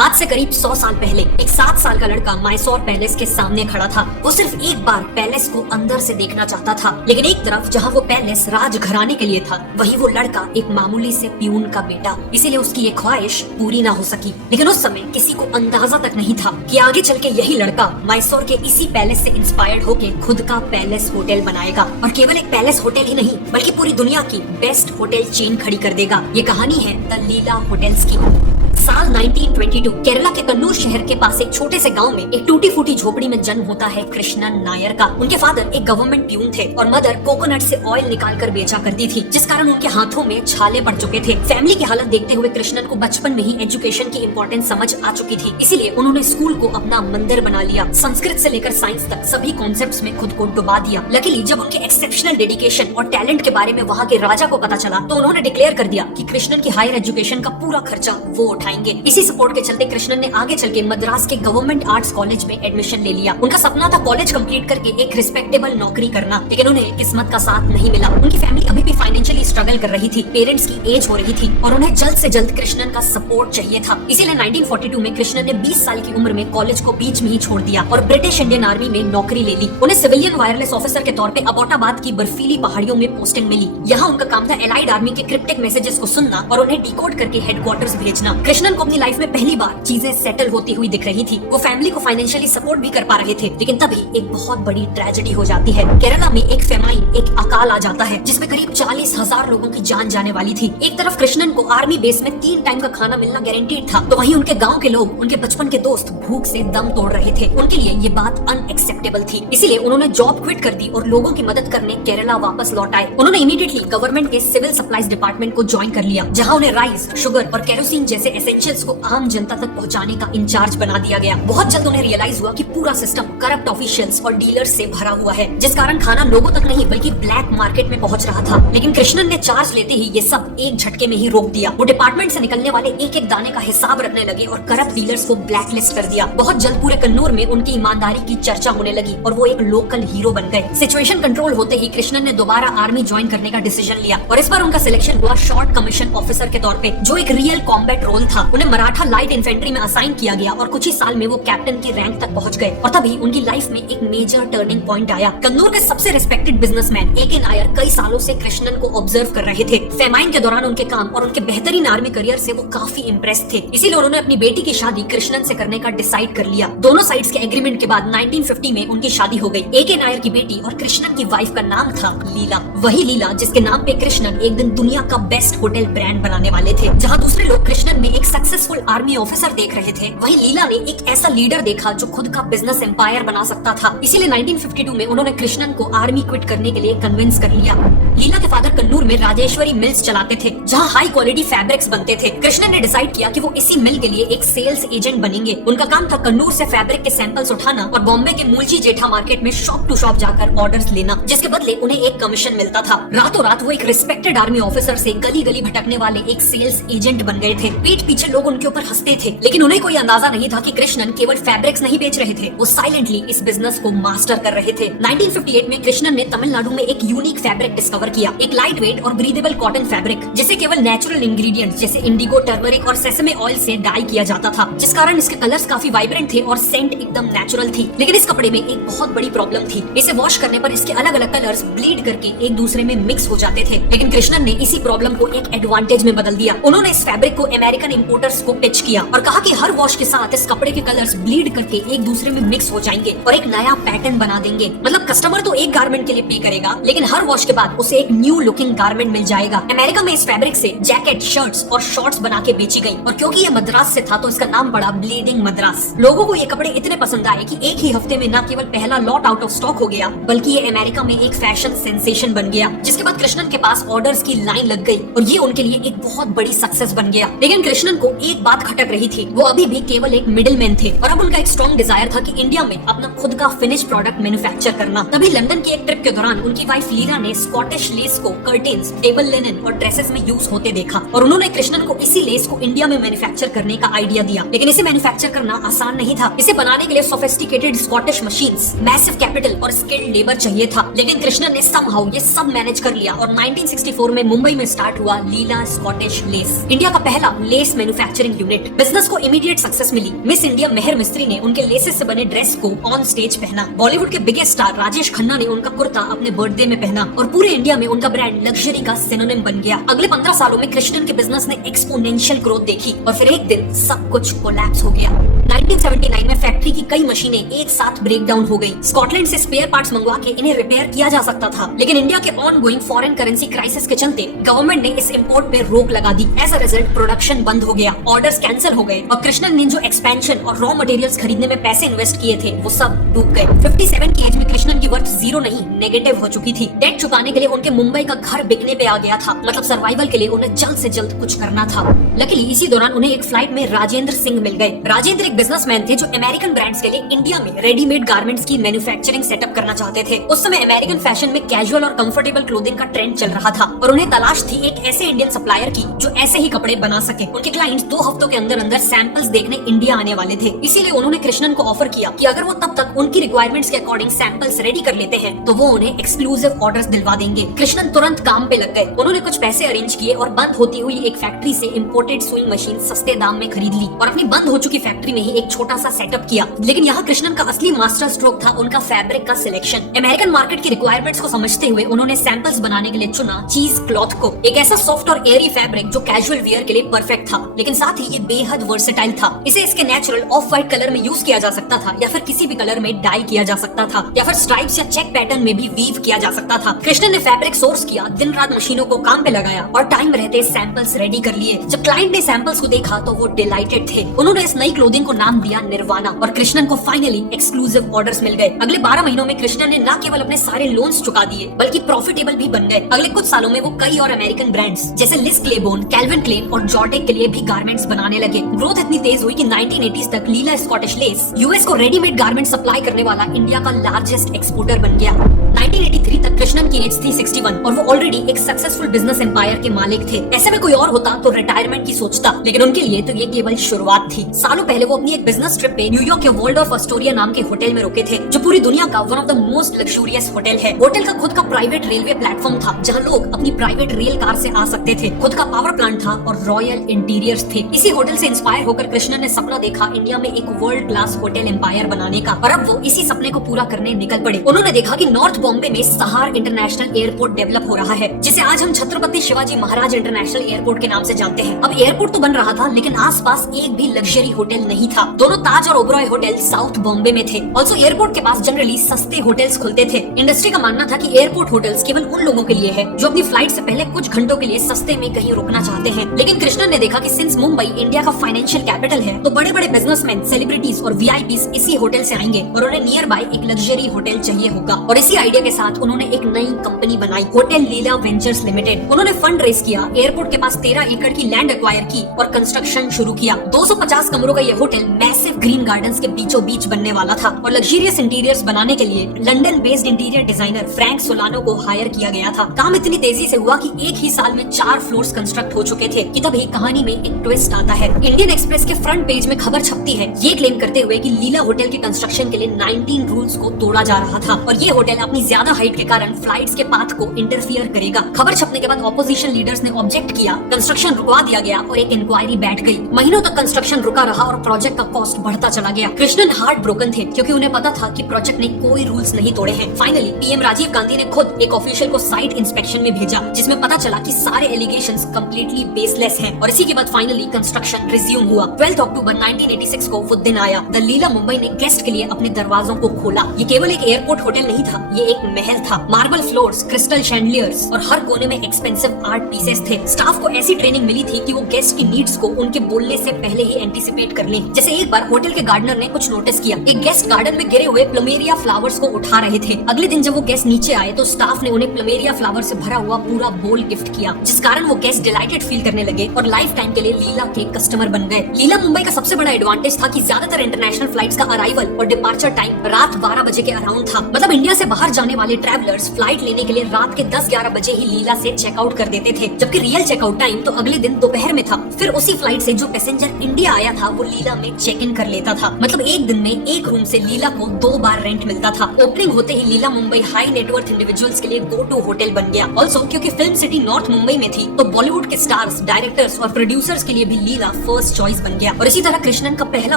आज से करीब 100 साल पहले एक 7 साल का लड़का मैसूर पैलेस के सामने खड़ा था। वो सिर्फ एक बार पैलेस को अंदर से देखना चाहता था, लेकिन एक तरफ जहाँ वो पैलेस राजघराने के लिए था, वहीं वो लड़का एक मामूली से प्यून का बेटा। इसीलिए उसकी ये ख्वाहिश पूरी ना हो सकी। लेकिन उस समय किसी को अंदाजा तक नहीं था कि आगे चल के यही लड़का मैसूर के इसी पैलेस से इंस्पायर्ड होके खुद का पैलेस होटल बनाएगा, और केवल एक पैलेस होटल ही नहीं बल्कि पूरी दुनिया की बेस्ट होटल चेन खड़ी कर देगा। ये कहानी है द लीला होटल्स की। साल 1922 केरला के कन्नूर शहर के पास एक छोटे से गांव में एक टूटी फूटी झोपड़ी में जन्म होता है कृष्णन नायर का। उनके फादर एक गवर्नमेंट प्यून थे और मदर कोकोनट से ऑयल निकाल कर बेचा करती थी, जिस कारण उनके हाथों में छाले पड़ चुके थे। फैमिली की हालत देखते हुए कृष्णन को बचपन में ही एजुकेशन की इंपॉर्टेंस समझ आ चुकी थी, इसीलिए उन्होंने स्कूल को अपना मंदिर बना लिया। संस्कृत से लेकर साइंस तक सभी कॉन्सेप्ट्स में खुद को डुबा दिया। लकीली जब उनके एक्सेप्शनल डेडिकेशन और टैलेंट के बारे में वहाँ के राजा को पता चला, तो उन्होंने डिक्लेयर कर दिया कि कृष्णन की हायर एजुकेशन का पूरा खर्चा वो उठाएंगे। इसी सपोर्ट के चलते कृष्णन ने आगे चल के मद्रास के गवर्नमेंट आर्ट्स कॉलेज में एडमिशन ले लिया। उनका सपना था कॉलेज कंप्लीट करके एक रिस्पेक्टेबल नौकरी करना, लेकिन उन्हें किस्मत का साथ नहीं मिला। उनकी फैमिली अभी भी फाइनेंशियली स्ट्रगल कर रही थी, पेरेंट्स की एज हो रही थी और उन्हें जल्द से जल्द कृष्णन का सपोर्ट चाहिए था। इसीलिए 1942 में कृष्णन ने 20 साल की उम्र में कॉलेज को बीच में ही छोड़ दिया और ब्रिटिश इंडियन आर्मी में नौकरी ले ली। उन्हें सिविलियन वायरलेस ऑफिसर के तौर पे अबोटाबाद की बर्फीली पहाड़ियों में पोस्टिंग मिली। यहाँ उनका काम था एलाइड आर्मी के क्रिप्टिक मैसेजेस को सुनना और उन्हें डिकोड करके हेडक्वार्टर्स भेजना। कृष्णन को अपनी लाइफ में पहली बार चीजें सेटल होती हुई दिख रही थी। वो फैमिली को फाइनेंशियली सपोर्ट भी कर पा रहे थे, लेकिन तभी एक बहुत बड़ी ट्रेजेडी हो जाती है। केरला में एक फेमाइन, एक अकाल आ जाता है, जिसमें करीब 40,000 लोगों की जान जाने वाली थी। एक तरफ कृष्णन को आर्मी बेस में 3 टाइम का खाना मिलना गारंटीड था, तो वहीं उनके गांव के लोग, उनके बचपन के दोस्त भूख से दम तोड़ रहे थे। उनके लिए ये बात अनएक्सेप्टेबल थी, इसीलिए उन्होंने जॉब क्विट कर दी और लोगों की मदद करने केरला वापस लौट आए। उन्होंने इमीडिएटली गवर्नमेंट के सिविल सप्लाईज डिपार्टमेंट को ज्वाइन कर लिया, जहाँ उन्हें राइस, शुगर और केरोसिन जैसे एसेंशियल्स को आम जनता तक पहुंचाने का इंचार्ज बना दिया गया। बहुत जल्द उन्हें रियलाइज हुआ कि पूरा सिस्टम करप्ट ऑफिशियल्स और डीलर्स से भरा हुआ है, जिस कारण खाना लोगों तक नहीं बल्कि ब्लैक मार्केट में पहुंच रहा था। लेकिन कृष्णन ने चार्ज लेते ही ये सब एक झटके में ही रोक दिया। वो डिपार्टमेंट से निकलने वाले एक एक दाने का हिसाब रखने लगे और करप्ट डीलर्स को ब्लैक लिस्ट कर दिया। बहुत जल्द पूरे कन्नूर में उनकी ईमानदारी की चर्चा होने लगी और वो एक लोकल हीरो बन गए। सिचुएशन कंट्रोल होते ही कृष्णन ने दोबारा आर्मी ज्वाइन करने का डिसीजन लिया और इस बार उनका सिलेक्शन हुआ शॉर्ट कमीशन ऑफिसर के तौर पे, जो एक रियल कॉम्बैट रोल था। उन्हें मराठा लाइट इन्फेंट्री में असाइन किया गया और कुछ ही साल में वो कैप्टन की रैंक तक पहुंच गए। और तभी उनकी लाइफ में एक मेजर टर्निंग पॉइंट आया। कन्नूर के सबसे रिस्पेक्टेड बिजनेसमैन ए.के. नायर कई सालों से कृष्णन को ऑब्जर्व कर रहे थे। फेमाइन के दौरान उनके काम और उनके बेहतरीन आर्मी करियर से वो काफी इम्प्रेस थे, इसीलिए उन्होंने अपनी बेटी की शादी कृष्णन से करने का डिसाइड कर लिया। दोनों साइड्स के एग्रीमेंट के बाद 1950 में उनकी शादी हो गई। ए.के. नायर की बेटी और कृष्णन की वाइफ का नाम था लीला, वही लीला जिसके नाम पे कृष्णन एक दिन दुनिया का बेस्ट होटल ब्रांड बनाने वाले थे। जहाँ दूसरे लोग कृष्णन में एक सक्सेसफुल आर्मी ऑफिसर देख रहे थे, वहीं लीला ने एक ऐसा लीडर देखा जो खुद का बिजनेस एम्पायर बना सकता था। इसीलिए 1952 में उन्होंने कृष्णन को आर्मी क्विट करने के लिए कन्विंस कर लिया। लीला के फादर कन्नूर में राजेश्वरी मिल्स चलाते थे, जहां हाई क्वालिटी फैब्रिक्स बनते थे। कृष्णन ने डिसाइड किया कि वो इसी मिल के लिए एक सेल्स एजेंट बनेंगे। उनका काम था कन्नूर से फैब्रिक के सैंपल्स उठाना और बॉम्बे के मूलची जेठा मार्केट में शॉप टू शॉप जाकर ऑर्डर्स लेना, जिसके बदले उन्हें एक कमीशन मिलता था। रातों रात वो एक रिस्पेक्टेड आर्मी ऑफिसर से गली गली भटकने वाले एक सेल्स एजेंट बन गए थे। पीठ पीछे लोग उनके ऊपर हंसते थे, लेकिन उन्हें कोई अंदाजा नहीं था कि कृष्णन केवल फैब्रिक्स नहीं बेच रहे थे, वो साइलेंटली इस बिजनेस को मास्टर कर रहे थे। 1958 में कृष्णन ने तमिलनाडु में एक यूनिक फैब्रिक डिस्कवर किया, एक लाइट वेट और ब्रीदेबल कॉटन फैब्रिक, जिसे केवल नेचुरल इंग्रेडिएंट्स जैसे इंडिगो, टर्मरिक और सेसमे ऑयल से डाई किया जाता था, जिस कारण इसके कलर्स काफी वाइब्रेंट थे और सेंट एकदम नेचुरल थी। लेकिन इस कपड़े में एक बहुत बड़ी प्रॉब्लम थी, इसे वॉश करने पर इसके अलग अलग कलर्स ब्लीड करके एक दूसरे में मिक्स हो जाते थे। लेकिन कृष्णन ने इसी प्रॉब्लम को एक एडवांटेज में बदल दिया। उन्होंने इस फैब्रिक को अमेरिकन इंपोर्टर्स को पिच किया और कहा कि हर वॉश के साथ इस कपड़े के कलर्स ब्लीड करके एक दूसरे में मिक्स हो जाएंगे और एक नया पैटर्न बना देंगे। मतलब कस्टमर तो एक गारमेंट के लिए पे करेगा, लेकिन हर वॉश के बाद उसे एक न्यू लुकिंग गारमेंट मिल जाएगा। अमेरिका में इस फैब्रिक से जैकेट, शर्ट्स और शॉर्ट्स बना के बेची गई और क्योंकि ये मद्रास से था तो इसका नाम पड़ा ब्लीडिंग मद्रास। लोगों को ये कपड़े इतने पसंद आए कि एक ही हफ्ते में न केवल पहला लॉट आउट ऑफ स्टॉक हो गया, बल्कि ये अमेरिका में एक फैशन सेंसेशन बन गया, जिसके बाद कृष्णन के पास ऑर्डर्स की लाइन लग गई और ये उनके लिए एक बहुत बड़ी सक्सेस बन गया। लेकिन कृष्णन को एक बात खटक रही थी, वो अभी भी केवल एक मिडिलमैन थे और अब उनका एक स्ट्रॉन्ग डिजायर था कि इंडिया में अपना खुद का फिनिश प्रोडक्ट मैन्युफैक्चर करना। तभी लंदन की एक ट्रिप के दौरान उनकी वाइफ लीला ने स्कॉटिश लेस को कर्टेन्स, टेबल लिनन और ड्रेसेस में यूज होते देखा और उन्होंने कृष्णन को इसी लेस को इंडिया में मैन्युफैक्चर करने का आइडिया दिया। लेकिन इसे मैन्युफैक्चर करना आसान नहीं था। इसे बनाने के लिए sophisticated Scottish machines, massive capital और स्किल्ड लेबर चाहिए था। लेकिन कृष्णन ने समहाउ ये सब मैनेज कर लिया और 1964 में मुंबई में स्टार्ट हुआ लीला स्कॉटिश लेस, इंडिया का पहला लेस मैन्युफैक्चरिंग यूनिट। बिजनेस को इमीडिएट सक्सेस मिली। मिस इंडिया मेहर मिस्त्री ने उनके लेसेस से बने ड्रेस को ऑन स्टेज पहना। बॉलीवुड के बिगेस्ट स्टार राजेश खन्ना ने उनका कुर्ता अपने बर्थडे में पहना और पूरे इंडिया में उनका ब्रांड लग्जरी का सिनोनिम बन गया। अगले 15 सालों में कृष्णन के बिजनेस ने एक्सपोनेंशियल ग्रोथ देखी और फिर एक दिन सब कुछ कोलैप्स हो गया। 1979 में फैक्ट्री की कई मशीनें एक साथ ब्रेक डाउन हो गई। स्कॉटलैंड से स्पेयर पार्ट्स मंगवा के इन्हें रिपेयर किया जा सकता था, लेकिन इंडिया के on going foreign currency crisis के चलते गवर्नमेंट ने इस इंपोर्ट पे रोक लगा दी। एज अ रिजल्ट प्रोडक्शन बंद हो गया, ऑर्डर्स कैंसिल हो गए और कृष्णन ने जो एक्सपेंशन और रॉ मटेरियल्स खरीदने में पैसे इन्वेस्ट किए थे वो सब डूब गए। 57 की एज में कृष्णन की वर्थ जीरो नहीं नेगेटिव हो चुकी थी। डेट चुकाने के लिए उनके मुंबई का घर बिकने पे आ गया था। मतलब सर्वाइवल के लिए उन्हें जल्द से जल्द कुछ करना था। लकीली इसी दौरान उन्हें एक फ्लाइट में राजेंद्र सिंह मिल गए। राजेंद्र एक बिजनेसमैन थे जो अमेरिकन ब्रांड्स के लिए इंडिया में रेडीमेड गारमेंट्स की मैन्युफैक्चरिंग सेटअप करना चाहते थे। उस समय अमेरिकन फैशन में कैजुअल और कंफर्टेबल क्लोथिंग का ट्रेंड चल रहा था और उन्हें तलाश थी एक ऐसे इंडियन सप्लायर की जो ऐसे ही कपड़े बना सके। उनके क्लाइंट्स 2 हफ्तों के अंदर अंदर सैंपल्स देखने इंडिया आने वाले थे। इसीलिए उन्होंने कृष्णन को ऑफर किया कि अगर वो तब तक उनकी रिक्वायरमेंट्स के अकॉर्डिंग सैंपल्स रेडी कर लेते हैं तो वो उन्हें एक्सक्लूसिव ऑर्डर्स दिलवा देंगे। कृष्णन तुरंत काम पे लग गए। उन्होंने कुछ पैसे अरेंज किए और बंद होती हुई एक फैक्ट्री से इंपोर्टेड सुइंग मशीन सस्ते दाम में खरीद ली और अपनी बंद हो चुकी फैक्ट्री में ही एक छोटा सा सेटअप किया। लेकिन यहाँ कृष्णन का असली मास्टर स्ट्रोक था उनका फैब्रिक का सिलेक्शन। अमेरिकन मार्केट की रिक्वायरमेंट्स को समझते हुए उन्होंने सैंपल्स बनाने के लिए चुना चीज क्लॉथ को, एक ऐसा सॉफ्ट और एयरी फैब्रिक जो कैजुअल वियर के लिए परफेक्ट था, लेकिन साथ ही ये बेहद वर्सेटाइल था। इसे इसके नेचुरल ऑफ व्हाइट कलर में यूज किया जा सकता था या फिर किसी भी कलर में डाई किया जा सकता था या फिर स्ट्राइप्स या चेक पैटर्न में भी वीव किया जा सकता था। कृष्णन ने फैब्रिक सोर्स किया, दिन रात मशीनों को काम पे लगाया और टाइम रहते सैंपल्स रेडी कर लिए। जब क्लाइंट ने सैंपल्स को देखा तो वो डिलाइटेड थे। उन्होंने इस नई क्लोथिंग को नाम दिया निर्वाणा और कृष्णन को फाइनली एक्सक्लूसिव ऑर्डर्स मिल गए। अगले 12 महीनों में कृष्णन ने न केवल अपने सारे लोन्स चुका दिए बल्कि प्रॉफिटेबल भी बन गए। अगले कुछ सालों में वो कई और अमेरिकन ब्रांड्स जैसे लिस क्लेबोर्न, कैल्विन क्लेन और जॉर्डेक के लिए भी गारमेंट्स बनाने लगे। ग्रोथ इतनी तेज हुई कि 1980s तक लीला स्कॉटिश लेस यूएस को रेडीमेड गारमेंट सप्लाई करने वाला इंडिया का लार्जेस्ट एक्सपोर्टर बन गया। 1983 तक कृष्णन की एज थी 61 और वो ऑलरेडी एक सक्सेसफुल बिजनेस एम्पायर के मालिक थे। ऐसे में कोई और होता तो रिटायरमेंट की सोचता, लेकिन उनके लिए तो ये केवल शुरुआत थी। सालों पहले वो अपनी एक बिजनेस ट्रिप पे न्यूयॉर्क के वॉल्डोर्फ एस्टोरिया नाम के होटल में रुके थे, जो पूरी दुनिया का one of the most luxurious hotel है। होटल का खुद का प्राइवेट रेलवे प्लेटफॉर्म था जहाँ लोग अपनी प्राइवेट रेल कार से आ सकते थे। खुद का पावर प्लांट था और रॉयल इंटीरियर्स थे। इसी होटल से इंस्पायर होकर कृष्णन ने सपना देखा इंडिया में एक वर्ल्ड क्लास होटल एम्पायर बनाने का और अब वो इसी सपने को पूरा करने निकल पड़े। उन्होंने देखा कि नॉर्थ बॉम्बे में सहार इंटरनेशनल एयरपोर्ट डेवलप हो रहा है, जिसे आज हम छत्रपति शिवाजी महाराज इंटरनेशनल एयरपोर्ट के नाम से जानते हैं। अब एयरपोर्ट तो बन रहा था लेकिन आसपास एक भी लग्जरी होटल नहीं था। दोनों ताज और ओबरॉय होटल साउथ बॉम्बे में थे। ऑल्सो एयरपोर्ट के पास जनरली सस्ते होटल्स खुलते थे। इंडस्ट्री का मानना था कि एयरपोर्ट होटल्स केवल उन लोगों के लिए है जो अपनी फ्लाइट से पहले कुछ घंटों के लिए सस्ते में कहीं रुकना चाहते हैं। लेकिन कृष्णन ने देखा कि सिंस मुंबई इंडिया का फाइनेंशियल कैपिटल है तो बड़े बड़े बिजनेसमैन, सेलिब्रिटीज और वीआईपीज इसी होटल से आएंगे और उन्हें नियर बाय एक लग्जरी होटल चाहिए होगा। और इसी आइडिया के साथ उन्होंने एक नई कंपनी बनाई, होटल लीला वेंचर्स लिमिटेड। उन्होंने फंड रेज किया, एयरपोर्ट के पास 13 एकड़ की लैंड एक्वायर की और कंस्ट्रक्शन शुरू किया। 250 कमरों का यह होटल मैसिव ग्रीन गार्डन्स के बीचों बीच बनने वाला था और लग्जरियस इंटीरियर्स बनाने के लिए London based interior designer Frank solano को हायर किया गया था। काम इतनी तेजी से हुआ कि एक ही साल में 4 फ्लोर्स कंस्ट्रक्ट हो चुके थे कि तभी कहानी में एक ट्विस्ट आता है। इंडियन एक्सप्रेस के फ्रंट पेज में खबर छपती है ये क्लेम करते हुए कि लीला होटल के कंस्ट्रक्शन के लिए 19 रूल्स को तोड़ा जा रहा था और ये होटल अपनी ज्यादा हाइट के कारण फ्लाइट्स के पाथ को इंटरफियर करेगा। खबर छपने के बाद ऑपोजिशन लीडर्स ने ऑब्जेक्ट किया, कंस्ट्रक्शन रुकवा दिया गया और एक इंक्वायरी बैठ गई। महीनों तक कंस्ट्रक्शन रुका रहा और प्रोजेक्ट का कॉस्ट बढ़ता चला गया। कृष्णन हार्ट ब्रोकन थे क्योंकि उन्हें पता था कि प्रोजेक्ट ने कोई रूल्स नहीं तोड़े हैं। फाइनली पीएम राजीव गांधी ने खुद एक ऑफिशियल को साइट इंस्पेक्शन में भेजा जिसमें पता चला कि सारे एलिगेशंस कंप्लीटली बेसलेस हैं और इसी के बाद फाइनली कंस्ट्रक्शन रिज्यूम हुआ। 12 अक्टूबर 1986 को वो दिन आया। द लीला मुंबई ने गेस्ट के लिए अपने दरवाजों को खोला। ये केवल एक एयरपोर्ट होटल नहीं था, ये एक महल था। मार्बल फ्लोर्स, क्रिस्टल शैंडलियर्स और हर कोने में एक्सपेंसिव आर्ट पीसेस थे। स्टाफ को ऐसी ट्रेनिंग मिली थी कि वो गेस्ट की नीड्स को उनके बोलने से पहले ही एंटिसिपेट कर लें। जैसे एक बार होटल के गार्डनर ने कुछ नोटिस किया, एक गेस्ट गार्डन में गिरे हुए प्लमेरिया फ्लावर्स को उठा रहे थे। अगले दिन जब वो गेस्ट नीचे आए तो स्टाफ ने उन्हें प्लमेरिया फ्लावर से भरा हुआ पूरा बोल गिफ्ट किया, जिस कारण वो गेस्ट डिलाइटेड फील करने लगे और लाइफ टाइम के लिए लीला के कस्टमर बन गए। लीला मुंबई का सबसे बड़ा एडवांटेज था कि ज्यादातर इंटरनेशनल फ्लाइट्स का अराइवल और डिपार्चर टाइम रात 12 बजे के अराउंड था। मतलब इंडिया से बाहर जाने वाले ट्रैवलर्स फ्लाइट लेने के लिए रात के 10-11 बजे ही लीला से चेकआउट कर देते थे, जबकि रियल चेकआउट टाइम तो अगले दिन दोपहर में था। फिर उसी फ्लाइट से जो पैसेंजर इंडिया आया था वो लीला में चेक इन कर लेता था। मतलब एक दिन में एक रूम से लीला को 2 बार रेंट मिलता था। ओपनिंग होते ही लीला मुंबई हाई नेटवर्थ इंडिविजुअल्स के लिए गो टू होटल बन गया। ऑल्सो क्योंकि फिल्म सिटी नॉर्थ मुंबई में थी तो बॉलीवुड के स्टार्स, डायरेक्टर्स और प्रोड्यूसर्स के लिए भी लीला फर्स्ट चॉइस बन गया। और इसी तरह कृष्णन का पहला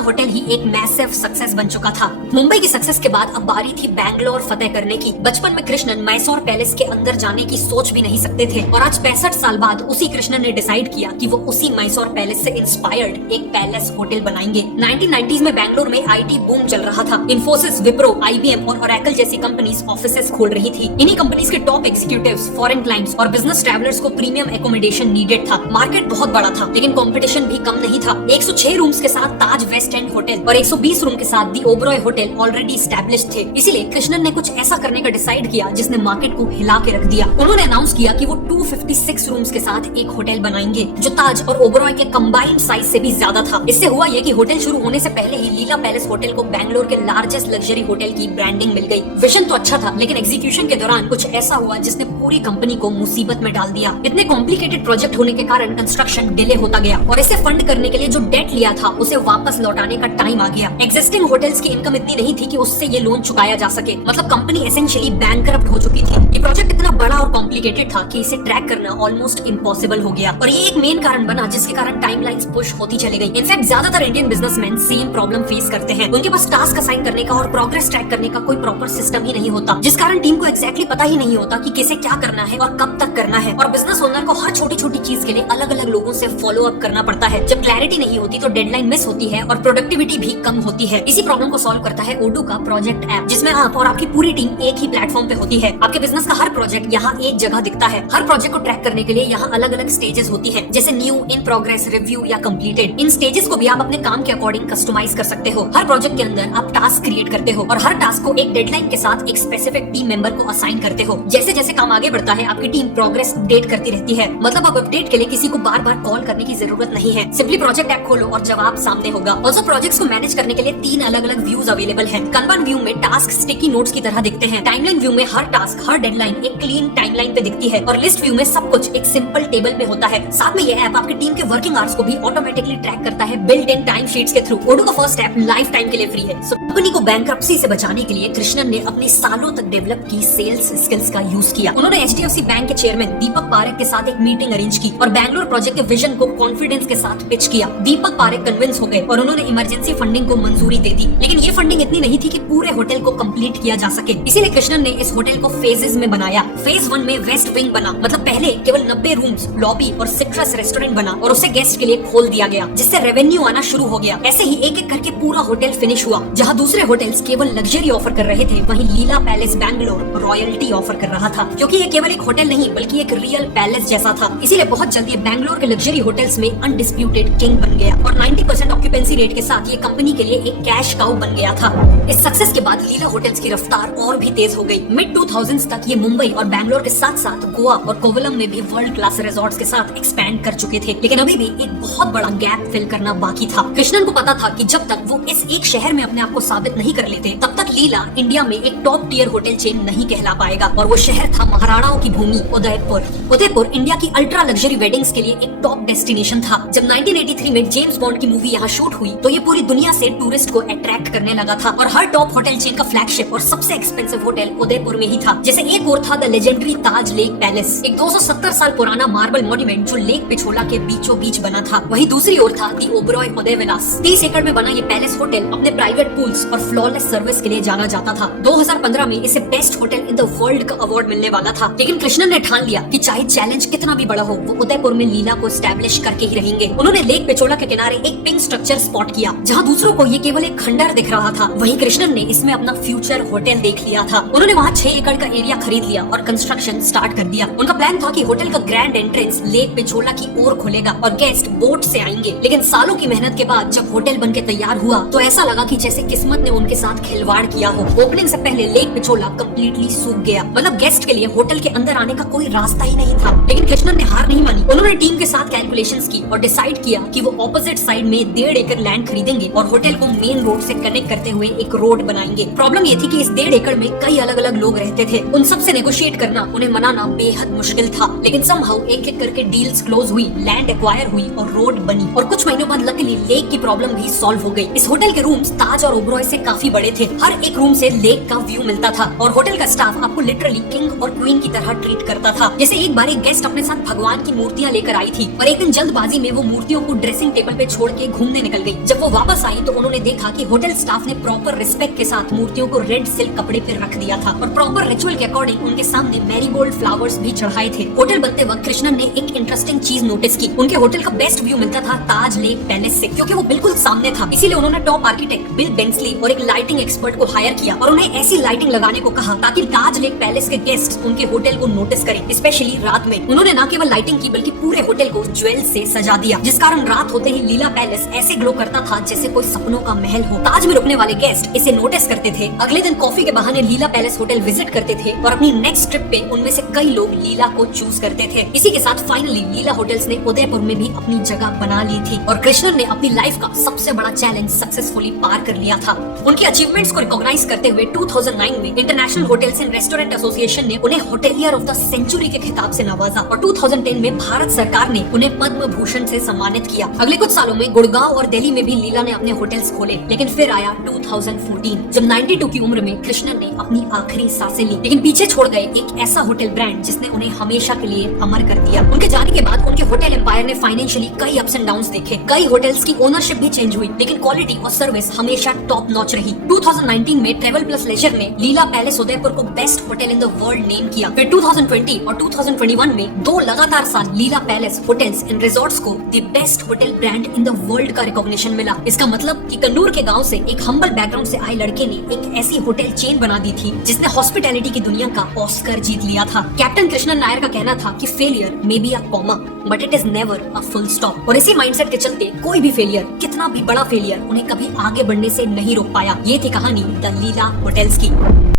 होटल ही एक मैसिव सक्सेस बन चुका था। मुंबई की सक्सेस के बाद अब बारी थी बैंगलोर फतेह करने की। बचपन में कृष्णन मैसूर पैलेस के अंदर जाने की सोच भी नहीं सकते थे और आज 65 साल बाद उसी कृष्णन ने डिसाइड किया कि वो उसी मैसूर पैलेस से इंस्पायर्ड एक पैलेस होटल बनाएंगे। 1990s में बैंगलोर में आईटी बूम चल रहा था। इन्फोसिस, विप्रो, आईबीएम और ओरेकल जैसी कंपनीज ऑफिसेस खोल रही थी। इन्हीं कंपनीज के टॉप एग्जीक्यूटिव्स, फॉरेन क्लाइंट्स और बिजनेस ट्रैवलर्स को प्रीमियम एकोमोडेशन नीडेड था। मार्केट बहुत बड़ा था लेकिन कंपटीशन भी कम नहीं था। 106 रूम्स के साथ ताज वेस्ट एंड होटल और 120 रूम के साथ दी ओबरॉय होटल ऑलरेडी एस्टैब्लिश्ड थे। इसीलिए कृष्णन ने कुछ ऐसा करने का डिसाइड किया जिसने मार्केट को हिला के रख दिया। उन्होंने अनाउंस किया कि वो 256 रूम्स के साथ एक होटल बनाएंगे जो ताज और ओबरॉय के कंबाइंड साइज से भी ज्यादा था। इससे हुआ ये कि होटल शुरू होने से पहले ही लीला पैलेस होटल को बैंगलोर के लार्जेस्ट लग्जरी होटल की ब्रांडिंग मिल गई। विजन तो अच्छा था लेकिन एग्जीक्यूशन के दौरान कुछ ऐसा हुआ जिसने पूरी कंपनी को मुसीबत में डाल दिया। इतने कॉम्प्लिकेटेड प्रोजेक्ट होने के कारण कंस्ट्रक्शन डिले होता गया और इसे फंड करने के लिए जो डेट लिया था उसे वापस लौटाने का टाइम आ गया। एग्जिस्टिंग होटल्स की इनकम इतनी नहीं थी कि उससे ये लोन चुकाया जा सके। मतलब कंपनी एसेंशियली बैंकरप्ट हो चुकी थी। ये प्रोजेक्ट इतना बड़ा और कॉम्प्लिकेटेड था कि इसे ट्रैक करना ऑलमोस्ट इम्पॉसिबल हो गया और ये एक मेन कारण बना जिसके कारण टाइमलाइंस पुश होती चली गई। इनफैक्ट ज्यादातर Indian businessman same problem face करते हैं। उनके पास टास्क असाइन करने का और प्रोग्रेस ट्रैक करने का कोई प्रॉपर सिस्टम ही नहीं होता, जिस कारण टीम को एक्जैक्टली पता ही नहीं होता कि किसे क्या करना है और कब तक करना है। और बिजनेस ओनर को हर छोटी छोटी चीज के लिए अलग अलग लोगों से फॉलो अप करना पड़ता है। जब क्लैरिटी नहीं होती तो डेडलाइन मिस होती है और प्रोडक्टिविटी भी कम होती है। इसी प्रॉब्लम को सॉल्व करता है ओडू का प्रोजेक्ट ऐप, जिसमें आप और आपकी पूरी टीम एक ही प्लेटफॉर्म पे होती है। आपके बिजनेस का हर प्रोजेक्ट यहाँ एक जगह दिखता है। हर प्रोजेक्ट को ट्रैक करने के लिए यहाँ अलग अलग स्टेजेस होती है, जैसे न्यू, इन प्रोग्रेस, रिव्यू या कंप्लीटेड। इन स्टेजेस को भी आप अपने काम के अकॉर्डिंग कस्टमाइज कर सकते हो। हर प्रोजेक्ट के अंदर आप टास्क क्रिएट करते हो और हर टास्क को एक डेडलाइन के साथ एक स्पेसिफिक टीम मेंबर को असाइन करते हो। जैसे जैसे काम आगे बढ़ता है आपकी टीम प्रोग्रेस अपडेट करती रहती है। मतलब अब अपडेट के लिए किसी को बार बार कॉल करने की जरूरत नहीं है। सिंपली प्रोजेक्ट ऐप खोलो और जवाब सामने होगा। ऑल्सो प्रोजेक्ट्स को मैनेज करने के लिए 3 अलग अलग व्यूज अवेलेबल हैं। kanban व्यू में टास्क स्टिकी नोट्स की तरह दिखते हैं। टाइमलाइन व्यू में हर टास्क, हर डेडलाइन एक क्लीन टाइमलाइन पे दिखती है और लिस्ट व्यू में सब कुछ एक सिंपल टेबल में होता है। साथ में ये ऐप आपकी टीम के वर्किंग आवर्स को भी ऑटोमेटिकली ट्रैक करता है बिल्ट इन टाइम शीट्स के थ्रू। ओडू का फर्स्ट ऐप लाइफ टाइम के लिए फ्री है। कंपनी को बैंकरप्सी से बचाने के लिए कृष्णन ने अपनी सालों तक डेवलप की सेल्स स्किल्स का यूज किया। उन्होंने HDFC बैंक के चेयरमैन दीपक पारेख के साथ एक मीटिंग अरेंज की और बैंगलोर प्रोजेक्ट के विजन को कॉन्फिडेंस के साथ पिच किया। दीपक पारेख कन्विंस हो गए और उन्होंने इमरजेंसी फंडिंग को मंजूरी दे दी। लेकिन ये फंडिंग इतनी नहीं थी कि पूरे होटल को कंप्लीट किया जा सके। इसीलिए कृष्णन ने इस होटल को फेजेस में बनाया। फेज 1 में वेस्ट विंग बना, मतलब पहले केवल 90 रूम्स, लॉबी और सिट्रस रेस्टोरेंट बना और उसे गेस्ट के लिए खोल दिया गया, जिससे रेवेन्यू आना शुरू हो गया। ऐसे ही एक एक करके पूरा होटल फिनिश हुआ। जहाँ दूसरे होटल्स केवल लग्जरी ऑफर कर रहे थे, वहीं लीला पैलेस बैंगलोर रॉयल्टी ऑफर कर रहा था, क्योंकि ये केवल एक होटल नहीं बल्कि एक रियल पैलेस जैसा था। इसीलिए बहुत जल्दी बैंगलोर के लग्जरी होटल्स में अनडिस्प्यूटेड किंग बन गया और 90% ऑक्यूपेंसी रेट के साथ ये कंपनी के लिए एक कैश काउ बन गया था। इस सक्सेस के बाद लीला होटल्स की रफ्तार और भी तेज हो गई। मिड 2000s तक ये मुंबई और बैंगलोर के साथ साथ गोवा और कोवलम में भी वर्ल्ड क्लास रिजॉर्ट्स के साथ एक्सपैंड कर चुके थे। लेकिन अभी भी एक बहुत बड़ा गैप फिल करना बाकी था। कृष्णन को पता था कि जब तक वो इस एक शहर में अपने आप को साबित नहीं कर लेते तब तक लीला इंडिया में एक टॉप टियर होटल चेन नहीं कहला पाएगा। और वो शहर था महाराणाओं की भूमि उदयपुर। उदयपुर इंडिया की अल्ट्रा लग्जरी वेडिंग्स के लिए एक टॉप डेस्टिनेशन था। जब 1983 में जेम्स बॉन्ड की मूवी यहाँ शूट हुई तो ये पूरी दुनिया से टूरिस्ट को अट्रैक्ट करने लगा था और हर टॉप होटल चेन का फ्लैगशिप और सबसे एक्सपेंसिव होटल उदयपुर में ही था। जैसे एक और था the legendary Taj lake palace, एक 270 साल पुराना मार्बल मॉन्यूमेंट जो लेक पिछोला के बीचों बीच बना था। वहीं दूसरी ओर था दी ओबरॉय उदय विलास। 30 एकड़ में बना ये पैलेस होटल अपने प्राइवेट पूल्स और फ्लॉलेस सर्विस के लिए जाना जाता था। 2015 में इसे best hotel in the world का अवार्ड मिलने वाला था। लेकिन कृष्णन ने ठान लिया कि चाहे चैलेंज कितना भी बड़ा हो वो उदयपुर में लीला को एस्टैब्लिश करके ही रहेंगे। उन्होंने लेक पिछोला के किनारे एक पिंक स्ट्रक्चर स्पॉट किया जहाँ दूसरों को ये केवल एक खंडर दिख रहा था, वहीं कृष्णन ने इसमें अपना फ्यूचर होटल देख लिया था। उन्होंने वहाँ 6 एकड़ का एरिया खरीद लिया और कंस्ट्रक्शन स्टार्ट कर दिया। उनका प्लान था कि होटल का ग्रैंड एंट्रेंस लेक पिछोला की ओर खुलेगा और गेस्ट बोट से आएंगे। लेकिन सालों की मेहनत के बाद जब होटल बनके तैयार हुआ तो ऐसा लगा कि जैसे किस्मत ने उनके साथ खिलवाड़ किया हो। ओपनिंग से पहले लेक पिछोला कम्प्लीटली सूख गया, मतलब गेस्ट के लिए होटल के अंदर आने का कोई रास्ता ही नहीं था। लेकिन कृष्णन ने हार नहीं मानी। उन्होंने टीम के साथ कैलकुलेशंस की और डिसाइड किया कि वो ऑपोजिट साइड में 1.5 एकड़ लैंड खरीदेंगे और होटल को मेन रोड से कनेक्ट करते हुए एक रोड बनाएंगे। प्रॉब्लम ये थी कि इस 1.5 एकड़ में कई अलग अलग अलग लोग रहते थे। उन सब से नेगोशिएट करना, उन्हें मनाना बेहद मुश्किल था, लेकिन समहाउ एक एक करके डील्स क्लोज हुई, लैंड एक्वायर हुई और रोड बनी। और कुछ महीनों बाद लकीली लेक की प्रॉब्लम भी सॉल्व हो गई। इस होटल के रूम्स ताज और ओबरॉय से काफी बड़े थे। हर एक रूम से लेक का व्यू मिलता था और होटल का स्टाफ आपको लिटरली किंग और क्वीन की तरह ट्रीट करता था। जैसे एक बार एक गेस्ट अपने साथ भगवान की मूर्तियां लेकर आई थी और एक दिन जल्दबाजी में वो मूर्तियों को ड्रेसिंग टेबल पे छोड़ के घूमने निकल गई। जब वो वापस आई तो उन्होंने देखा कि होटल स्टाफ ने प्रॉपर रिस्पेक्ट के साथ मूर्तियों को रेड सिल्क कपड़े पे रख दिया था और प्रॉपर रिचुअल के अकॉर्डिंग उनके सामने मैरीगोल्ड फ्लावर्स भी चढ़ाए थे। होटल बनते वक्त कृष्णन ने एक इंटरेस्टिंग चीज नोटिस की। उनके होटल का बेस्ट व्यू मिलता था ताज लेक पैलेस से, क्योंकि वो बिल्कुल सामने था। इसीलिए उन्होंने टॉप आर्किटेक्ट बिल बेंसली और एक लाइटिंग एक्सपर्ट को हायर किया और उन्हें ऐसी लाइटिंग लगाने को कहा ताकि ताज लेक पैलेस के गेस्ट उनके होटल को नोटिस करें, स्पेशली रात में। उन्होंने न केवल लाइटिंग की बल्कि पूरे होटल को ज्वेल से सजा दिया, जिस कारण रात होते ही लीला पैलेस ऐसे ग्लो करता था जैसे कोई सपनों का महल हो। ताज में रुकने वाले गेस्ट इसे नोटिस करते थे, अगले दिन कॉफी के बहाने लीला पैलेस होटल विजिट करते थे और अपनी नेक्स्ट ट्रिप पे उनमें से कई लोग लीला को चूज करते थे। इसी के साथ फाइनली लीला होटल्स ने उदयपुर में भी अपनी जगह बना ली थी और कृष्णन ने अपनी लाइफ का सबसे बड़ा चैलेंज सक्सेसफुली पार कर लिया था। उनके अचीवमेंट्स को रिकॉग्नाइज करते हुए 2009 में international hotels and restaurant association ने उन्हें होटेलियर ऑफ द सेंचुरी के खिताब से नवाजा और 2010 में भारत सरकार ने उन्हें पद्म भूषण से सम्मानित किया। अगले कुछ सालों में गुड़गांव और दिल्ली में भी लीला ने अपने होटल्स खोले, लेकिन फिर आया 2014 जब 92 की उम्र में कृष्णन ने अपनी आखिरी सांसें ली, लेकिन पीछे छोड़ गए एक ऐसा होटल ब्रांड जिसने उन्हें हमेशा के लिए अमर कर दिया। उनके जाने के बाद उनके होटल एम्पायर ने फाइनेंशियली कई अप्स एंड डाउन्स देखे, कई होटल्स की ओनरशिप भी चेंज हुई, लेकिन क्वालिटी और सर्विस हमेशा टॉप नॉच रही। 2019 में ट्रेवल प्लस लेजर ने लीला पैलेस उदयपुर को best hotel in the world name किया। फिर 2020 और 2021 में 2 लगातार साल लीला पैलेस होटल्स एंड रिजॉर्ट्स को the best hotel brand in the world का रिकॉग्निशन मिला। इसका मतलब कि कन्नूर के गांव से एक हम्बल बैकग्राउंड से आए लड़के ने एक ऐसी होटल चेन बना दी थी जिसने हॉस्पिटैलिटी की दुनिया का ऑस्कर जीत लिया था। कैप्टन कृष्णन नायर का कहना था कि failure may be a comma but it is never a full stop. और इसी माइंडसेट के चलते कोई भी फेलियर, कितना भी बड़ा फेलियर, उन्हें कभी आगे बढ़ने से नहीं रोक पाया। ये थी कहानी द लीला होटल्स की।